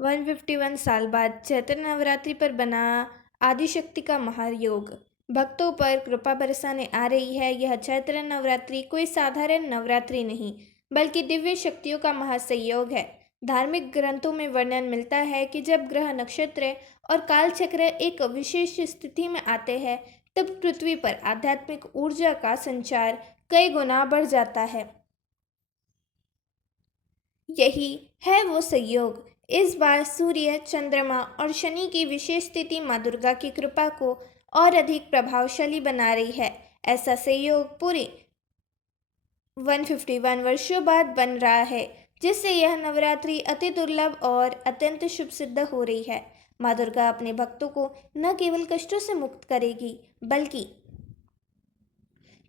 151 साल बाद चैत्र नवरात्रि पर बना आदिशक्ति का महायोग भक्तों पर कृपा बरसाने आ रही है। यह चैत्र नवरात्रि कोई साधारण नवरात्रि नहीं बल्कि दिव्य शक्तियों का महासंयोग है। धार्मिक ग्रंथों में वर्णन मिलता है कि जब ग्रह नक्षत्र और कालचक्र एक विशेष स्थिति में आते हैं तब पृथ्वी पर आध्यात्मिक ऊर्जा का संचार कई गुना बढ़ जाता है। यही है वो संयोग। इस बार सूर्य, चंद्रमा और शनि की विशेष स्थिति माँ दुर्गा की कृपा को और अधिक प्रभावशाली बना रही है। ऐसा संयोग पूरे 151 वर्षों बाद बन रहा है, जिससे यह नवरात्रि अति दुर्लभ और अत्यंत शुभ सिद्ध हो रही है। माँ दुर्गा अपने भक्तों को न केवल कष्टों से मुक्त करेगी बल्कि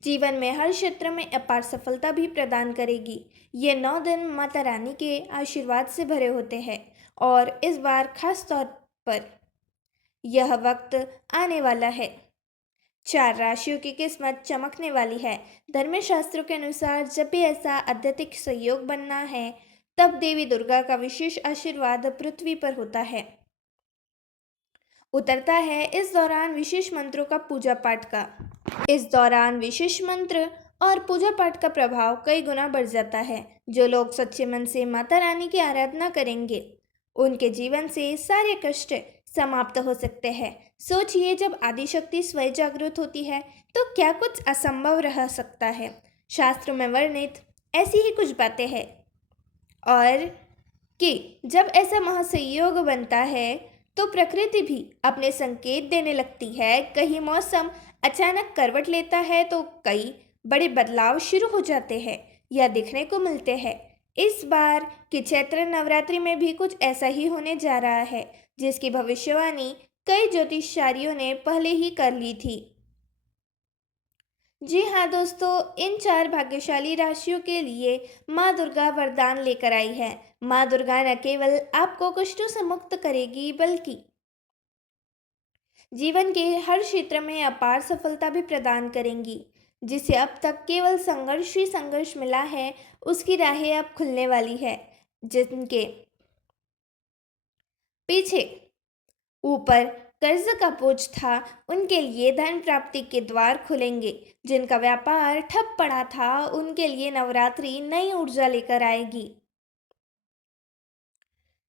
जीवन में हर क्षेत्र में अपार सफलता भी प्रदान करेगी। ये 9 दिन माता रानी के आशीर्वाद से भरे होते हैं और इस बार खास तौर पर यह वक्त आने वाला है। 4 राशियों की किस्मत चमकने वाली है। धर्मशास्त्रों के अनुसार जब भी ऐसा आध्यात्मिक संयोग बनना है तब देवी दुर्गा का विशेष आशीर्वाद पृथ्वी पर होता है, उतरता है। इस दौरान विशेष मंत्रों का पूजा पाठ का इस दौरान विशेष मंत्र और पूजा पाठ का प्रभाव कई गुना बढ़ जाता है। जो लोग सच्चे मन से माता रानी की आराधना करेंगे उनके जीवन से सारे कष्ट समाप्त हो सकते हैं। सोचिए, जब आदिशक्ति स्वयं जागृत होती है तो क्या कुछ असंभव रह सकता है। शास्त्रों में वर्णित ऐसी ही कुछ बातें हैं और कि जब ऐसा महासंयोग बनता है तो प्रकृति भी अपने संकेत देने लगती है। कहीं मौसम अचानक करवट लेता है तो कई बड़े बदलाव शुरू हो जाते हैं या दिखने को मिलते हैं। इस बार की चैत्र नवरात्रि में भी कुछ ऐसा ही होने जा रहा है, जिसकी भविष्यवाणी कई ज्योतिषारियों ने पहले ही कर ली थी। जी हाँ दोस्तों, इन 4 भाग्यशाली राशियों के लिए माँ दुर्गा वरदान लेकर आई है। माँ दुर्गा न केवल आपको कष्टों से मुक्त करेगी बल्कि जीवन के हर क्षेत्र में अपार सफलता भी प्रदान करेंगी। जिसे अब तक केवल संघर्ष ही संघर्ष मिला है, उसकी राहें अब खुलने वाली है। जिनके पीछे ऊपर कर्ज का बोझ था उनके लिए धन प्राप्ति के द्वार खुलेंगे। जिनका व्यापार ठप पड़ा था उनके लिए नवरात्रि नई ऊर्जा लेकर आएगी।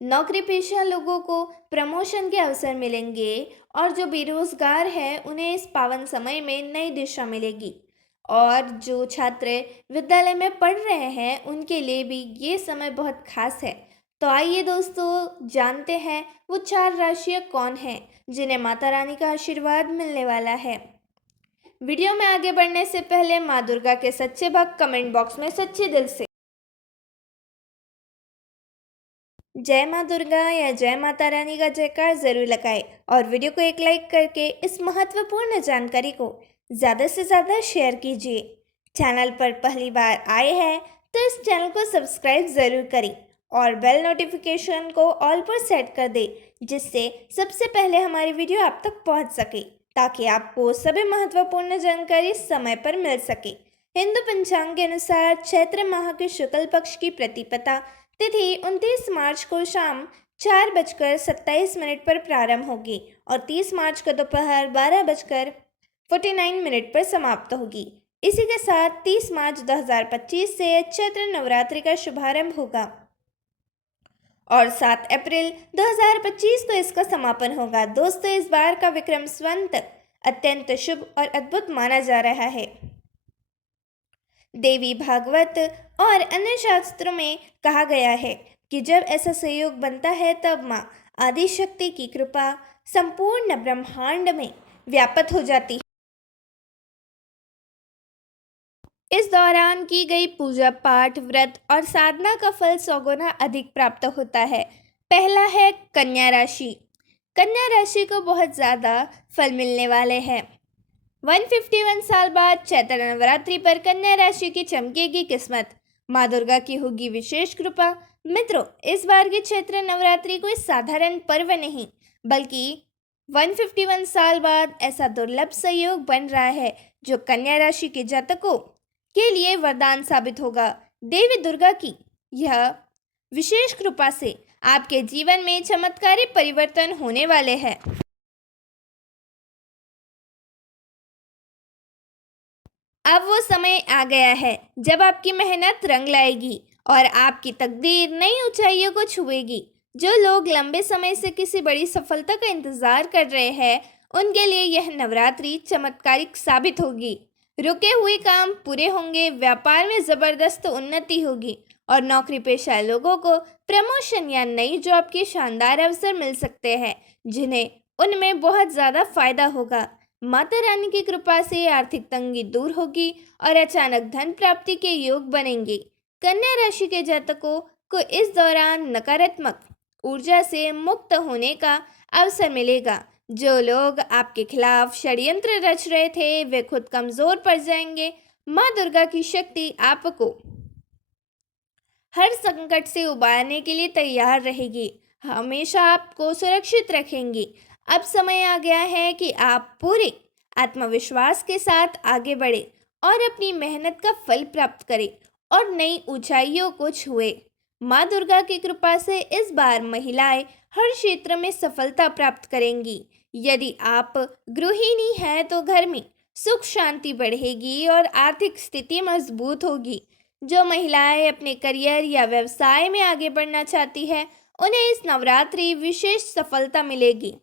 नौकरी पेशा लोगों को प्रमोशन के अवसर मिलेंगे और जो बेरोजगार है उन्हें इस पावन समय में नई दिशा मिलेगी। और जो छात्र विद्यालय में पढ़ रहे हैं उनके लिए भी ये समय बहुत खास है। तो आइए दोस्तों, जानते हैं वो 4 राशियां कौन हैं जिन्हें माता रानी का आशीर्वाद मिलने वाला है। वीडियो में आगे बढ़ने से पहले माँ दुर्गा के सच्चे भक्त कमेंट बॉक्स में सच्चे दिल से जय माँ दुर्गा या जय माता रानी का जयकार जरूर लगाएं और वीडियो को एक लाइक करके इस महत्वपूर्ण जानकारी को ज़्यादा से ज़्यादा शेयर कीजिए। चैनल पर पहली बार आए हैं तो इस चैनल को सब्सक्राइब ज़रूर करें और बेल नोटिफिकेशन को ऑल पर सेट कर दें, जिससे सबसे पहले हमारी वीडियो आप तक पहुंच सके, ताकि आपको सभी महत्वपूर्ण जानकारी समय पर मिल सके। हिंदू पंचांग के अनुसार चैत्र माह के शुक्ल पक्ष की प्रतिपदा तिथि 29 मार्च को शाम 4:27 पर प्रारंभ होगी और 30 मार्च को दोपहर 12:49 पर समाप्त होगी। इसी के साथ 30 मार्च 2025 से चैत्र नवरात्रि का शुभारंभ होगा और 7 अप्रैल 2025 को इसका समापन होगा। दोस्तों, इस बार का विक्रम संवत अत्यंत शुभ और अद्भुत माना जा रहा है। देवी भागवत और अन्य शास्त्रों में कहा गया है कि जब ऐसा संयोग बनता है तब माँ आदिशक्ति की कृपा संपूर्ण ब्रह्मांड में व्याप्त हो जाती है। इस दौरान की गई पूजा पाठ, व्रत और साधना का फल 100 गुना अधिक प्राप्त होता है। पहला है कन्या राशि। कन्या राशि को बहुत ज़्यादा फल मिलने वाले हैं। 151 साल बाद चैत्र नवरात्रि पर कन्या राशि की चमकेगी किस्मत। माँ दुर्गा की होगी विशेष कृपा। मित्रों, इस बार की चैत्र नवरात्रि कोई साधारण पर्व नहीं बल्कि 151 साल बाद ऐसा दुर्लभ संयोग बन रहा है जो कन्या राशि के जातकों के लिए वरदान साबित होगा। देवी दुर्गा की यह विशेष कृपा से आपके जीवन में चमत्कारी परिवर्तन होने वाले हैं। अब वो समय आ गया है जब आपकी मेहनत रंग लाएगी और आपकी तकदीर नई ऊंचाइयों को छुएगी। जो लोग लंबे समय से किसी बड़ी सफलता का इंतजार कर रहे हैं, उनके लिए यह नवरात्रि चमत्कारिक साबित होगी। रुके हुए काम पूरे होंगे, व्यापार में जबरदस्त उन्नति होगी और नौकरी पेशा लोगों को प्रमोशन या नई जॉब के शानदार अवसर मिल सकते हैं, जिन्हें उनमें बहुत ज़्यादा फायदा होगा। माता रानी की कृपा से आर्थिक तंगी दूर होगी और अचानक धन प्राप्ति के योग बनेंगे। कन्या राशि के जातकों को इस दौरान नकारात्मक ऊर्जा से मुक्त होने का अवसर मिलेगा। जो लोग आपके खिलाफ षड्यंत्र रच रहे थे, वे खुद कमजोर पड़ जाएंगे। माँ दुर्गा की शक्ति आपको हर संकट से उबारने के लिए तैयार रहेगी, हमेशा आपको सुरक्षित रखेंगी। अब समय आ गया है कि आप पूरे आत्मविश्वास के साथ आगे बढ़े और अपनी मेहनत का फल प्राप्त करें और नई ऊंचाइयों को छुए। माँ दुर्गा की कृपा से इस बार महिलाएं हर क्षेत्र में सफलता प्राप्त करेंगी। यदि आप गृहिणी हैं तो घर में सुख शांति बढ़ेगी और आर्थिक स्थिति मजबूत होगी। जो महिलाएं अपने करियर या व्यवसाय में आगे बढ़ना चाहती है, उन्हें इस नवरात्रि विशेष सफलता मिलेगी।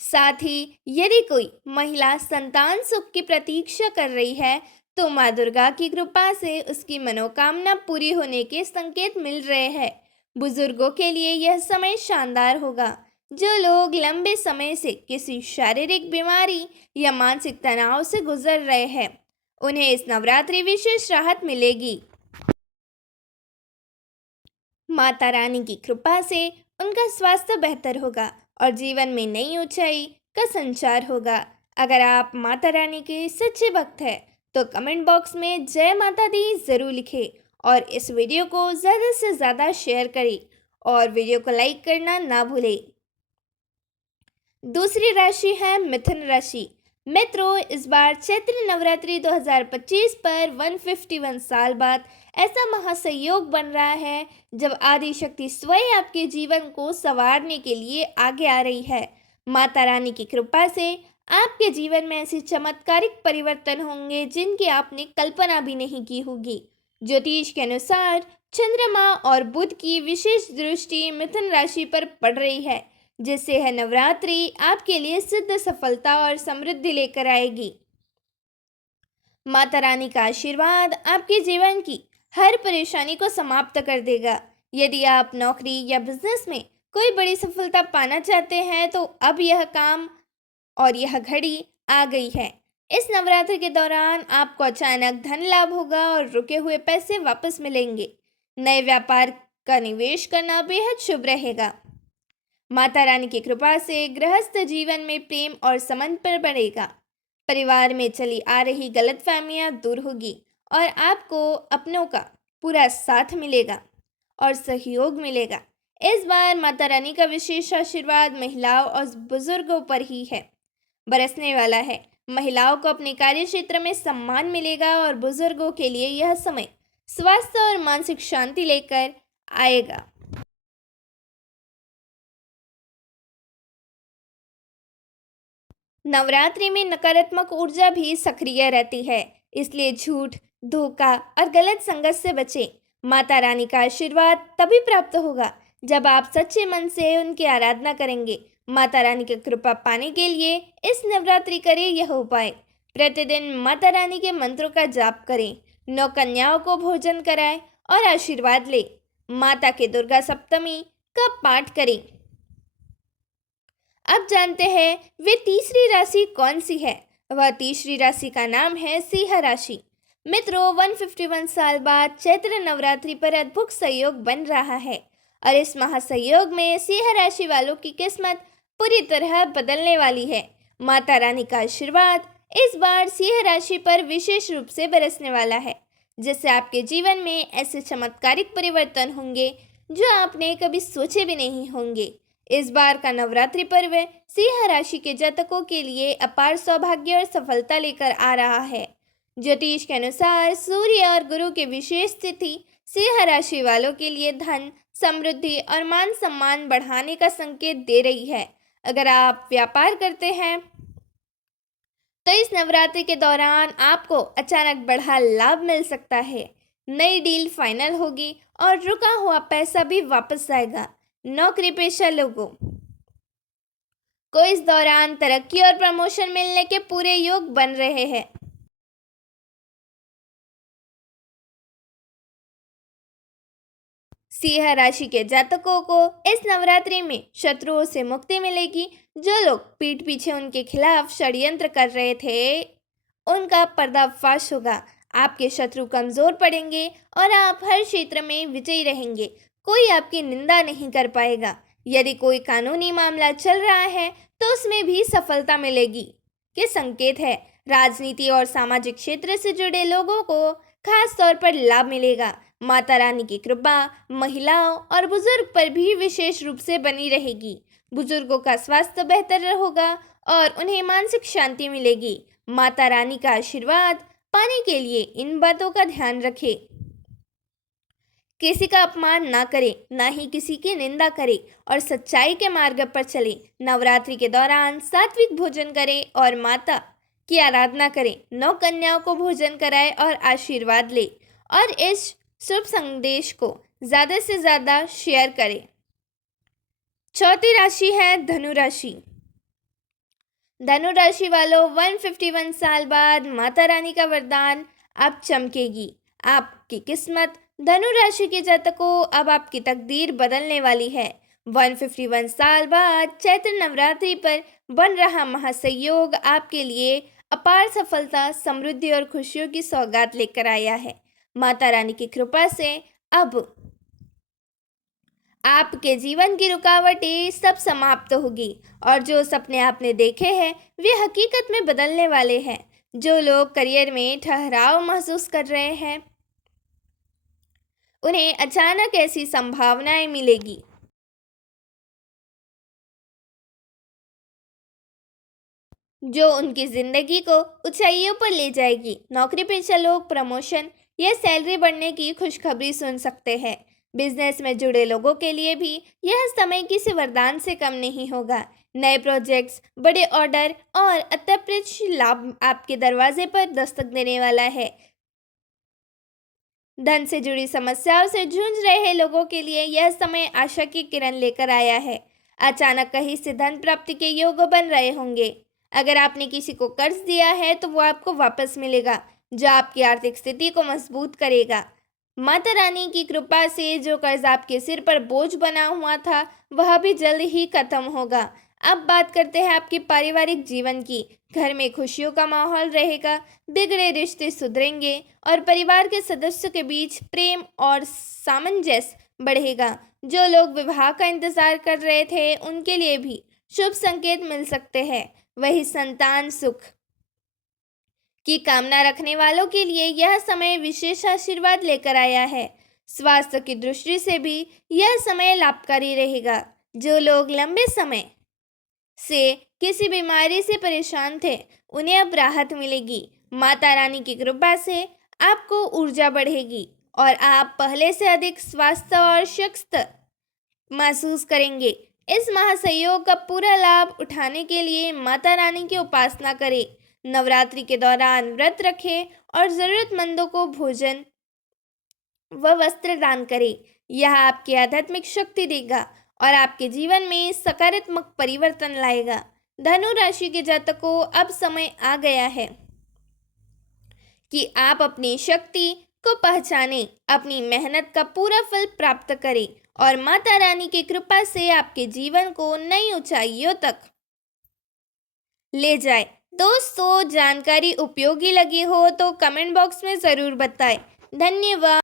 साथ ही यदि कोई महिला संतान सुख की प्रतीक्षा कर रही है, तो माँ दुर्गा की कृपा से उसकी मनोकामना पूरी होने के संकेत मिल रहे हैं। बुजुर्गों के लिए यह समय शानदार होगा। जो लोग लंबे समय से किसी शारीरिक बीमारी या मानसिक तनाव से गुजर रहे हैं, उन्हें इस नवरात्रि विशेष राहत मिलेगी। माता रानी की कृपा से उनका स्वास्थ्य बेहतर होगा और जीवन में नई ऊंचाई का संचार होगा। अगर आप माता रानी के सच्चे भक्त हैं, तो कमेंट बॉक्स में जय माता दी ज़रूर लिखें और इस वीडियो को ज़्यादा से ज़्यादा शेयर करें और वीडियो को लाइक करना ना भूलें। दूसरी राशि है मिथुन राशि। मित्रों, इस बार चैत्र नवरात्रि 2025 पर 151 साल बाद ऐसा महासंयोग बन रहा है जब आदि शक्ति स्वयं आपके जीवन को संवारने के लिए आगे आ रही है। माता रानी की कृपा से आपके जीवन में ऐसे चमत्कारिक परिवर्तन होंगे जिनकी आपने कल्पना भी नहीं की होगी। ज्योतिष के अनुसार चंद्रमा और बुध की विशेष दृष्टि मिथुन राशि पर पड़ रही है, जिससे यह नवरात्रि आपके लिए सिद्ध सफलता और समृद्धि लेकर आएगी। माता रानी का आशीर्वाद आपके जीवन की हर परेशानी को समाप्त कर देगा। यदि आप नौकरी या बिजनेस में कोई बड़ी सफलता पाना चाहते हैं, तो अब यह काम और यह घड़ी आ गई है। इस नवरात्रि के दौरान आपको अचानक धन लाभ होगा और रुके हुए पैसे वापस मिलेंगे। नए व्यापार का निवेश करना बेहद शुभ रहेगा। माता रानी की कृपा से गृहस्थ जीवन में प्रेम और समर्पण बढ़ेगा। परिवार में चली आ रही गलतफहमियां दूर होगी और आपको अपनों का पूरा साथ मिलेगा और सहयोग मिलेगा। इस बार माता रानी का विशेष आशीर्वाद महिलाओं और बुजुर्गों पर ही है बरसने वाला है। महिलाओं को अपने कार्य क्षेत्र में सम्मान मिलेगा और बुजुर्गों के लिए यह समय स्वास्थ्य और मानसिक शांति लेकर आएगा। नवरात्रि में नकारात्मक ऊर्जा भी सक्रिय रहती है, इसलिए झूठ, धोखा और गलत संगत से बचें। माता रानी का आशीर्वाद तभी प्राप्त होगा जब आप सच्चे मन से उनकी आराधना करेंगे। माता रानी की कृपा पाने के लिए इस नवरात्रि करें यह उपाय। प्रतिदिन माता रानी के मंत्रों का जाप करें, 9 कन्याओं को भोजन कराएं और आशीर्वाद लें। माता के दुर्गा सप्तमी का पाठ करें। अब जानते हैं वे तीसरी राशि कौन सी है। वह तीसरी राशि का नाम है सिंह राशि। मित्रों, 151 साल बाद चैत्र नवरात्रि पर अद्भुत संयोग बन रहा है और इस महासंयोग में सिंह राशि वालों की किस्मत पूरी तरह बदलने वाली है। माता रानी का आशीर्वाद इस बार सिंह राशि पर विशेष रूप से बरसने वाला है, जिससे आपके जीवन में ऐसे चमत्कारिक परिवर्तन होंगे जो आपने कभी सोचे भी नहीं होंगे। इस बार का नवरात्रि पर्व सिंह राशि के जातकों के लिए अपार सौभाग्य और सफलता लेकर आ रहा है। ज्योतिष के अनुसार सूर्य और गुरु की विशेष स्थिति सिंह राशि वालों के लिए धन, समृद्धि और मान सम्मान बढ़ाने का संकेत दे रही है। अगर आप व्यापार करते हैं तो इस नवरात्रि के दौरान आपको अचानक बड़ा लाभ मिल सकता है। नई डील फाइनल होगी और रुका हुआ पैसा भी वापस आएगा। नौकरी पेशा लोगों को इस दौरान तरक्की और प्रमोशन मिलने के पूरे योग बन रहे हैं। सिंह राशि के जातकों को इस नवरात्रि में शत्रुओं से मुक्ति मिलेगी। जो लोग पीठ पीछे उनके खिलाफ षड्यंत्र कर रहे थे, उनका पर्दाफाश होगा। आपके शत्रु कमजोर पड़ेंगे और आप हर क्षेत्र में विजयी रहेंगे। कोई आपकी निंदा नहीं कर पाएगा। यदि कोई कानूनी मामला चल रहा है तो उसमें भी सफलता मिलेगी के संकेत है। राजनीति और सामाजिक क्षेत्र से जुड़े लोगों को खास तौर पर लाभ मिलेगा। माता रानी की कृपा महिलाओं और बुजुर्ग पर भी विशेष रूप से बनी रहेगी। बुजुर्गों का स्वास्थ्य बेहतर होगा और उन्हें मानसिक शांति मिलेगी। माता रानी का आशीर्वाद पाने के लिए इन बातों का ध्यान रखें। किसी का अपमान ना करे, ना ही किसी की निंदा करे और सच्चाई के मार्ग पर चले। नवरात्रि के दौरान सात्विक भोजन करें और माता की आराधना करें। 9 कन्याओं को भोजन कराएं और आशीर्वाद ले और इस शुभ संदेश को ज़्यादा से ज़्यादा शेयर करें। चौथी राशि है धनु राशि। धनु राशि वालों 151 साल बाद माता रानी का वरदान अब चमकेगी। आपकी किस्मत धनु राशि के जातकों अब आपकी तकदीर बदलने वाली है। 151 साल बाद चैत्र नवरात्रि पर बन रहा महासंयोग आपके लिए अपार सफलता, समृद्धि और खुशियों की सौगात लेकर आया है। माता रानी की कृपा से अब आपके जीवन की रुकावटें सब समाप्त होगी और जो सपने आपने देखे हैं वे हकीकत में बदलने वाले हैं। जो लोग करियर में ठहराव महसूस कर रहे हैं उन्हें अचानक ऐसी संभावनाएं मिलेगी जो उनकी जिंदगी को ऊंचाइयों पर ले जाएगी। नौकरी पेशा लोग प्रमोशन या सैलरी बढ़ने की खुशखबरी सुन सकते हैं। बिजनेस में जुड़े लोगों के लिए भी यह समय किसी वरदान से कम नहीं होगा। नए प्रोजेक्ट्स, बड़े ऑर्डर और अप्रत्याशित लाभ आपके दरवाजे पर दस्तक देने वाला है। धन से जुड़ी समस्याओं से जूझ रहे लोगों के लिए यह समय आशा की किरण लेकर आया है। अचानक कहीं से धन प्राप्ति के योग बन रहे होंगे। अगर आपने किसी को कर्ज दिया है तो वो आपको वापस मिलेगा, जो आपकी आर्थिक स्थिति को मजबूत करेगा। माता रानी की कृपा से जो कर्ज आपके सिर पर बोझ बना हुआ था वह भी जल्द ही खत्म होगा। अब बात करते हैं आपके पारिवारिक जीवन की। घर में खुशियों का माहौल रहेगा, बिगड़े रिश्ते सुधरेंगे और परिवार के सदस्यों के बीच प्रेम और सामंजस्य बढ़ेगा। जो लोग विवाह का इंतजार कर रहे थे उनके लिए भी शुभ संकेत मिल सकते हैं। वही संतान सुख की कामना रखने वालों के लिए यह समय विशेष आशीर्वाद लेकर आया है। स्वास्थ्य की दृष्टि से भी यह समय लाभकारी रहेगा। जो लोग लंबे समय से किसी बीमारी से परेशान थे उन्हें अब राहत मिलेगी। माता रानी की कृपा से आपको ऊर्जा बढ़ेगी और आप पहले से अधिक स्वास्थ्य और शक्त महसूस करेंगे। इस महासंयोग का पूरा लाभ उठाने के लिए माता रानी की उपासना करें। नवरात्रि के दौरान व्रत रखें और ज़रूरतमंदों को भोजन व वस्त्र दान करें। यह आपकी आध्यात्मिक शक्ति देगा और आपके जीवन में सकारात्मक परिवर्तन लाएगा। धनु राशि के जातकों अब समय आ गया है कि आप अपनी शक्ति को पहचानें, अपनी मेहनत का पूरा फल प्राप्त करें और माता रानी की कृपा से आपके जीवन को नई ऊंचाइयों तक ले जाए। दोस्तों, जानकारी उपयोगी लगी हो तो कमेंट बॉक्स में ज़रूर बताएं। धन्यवाद।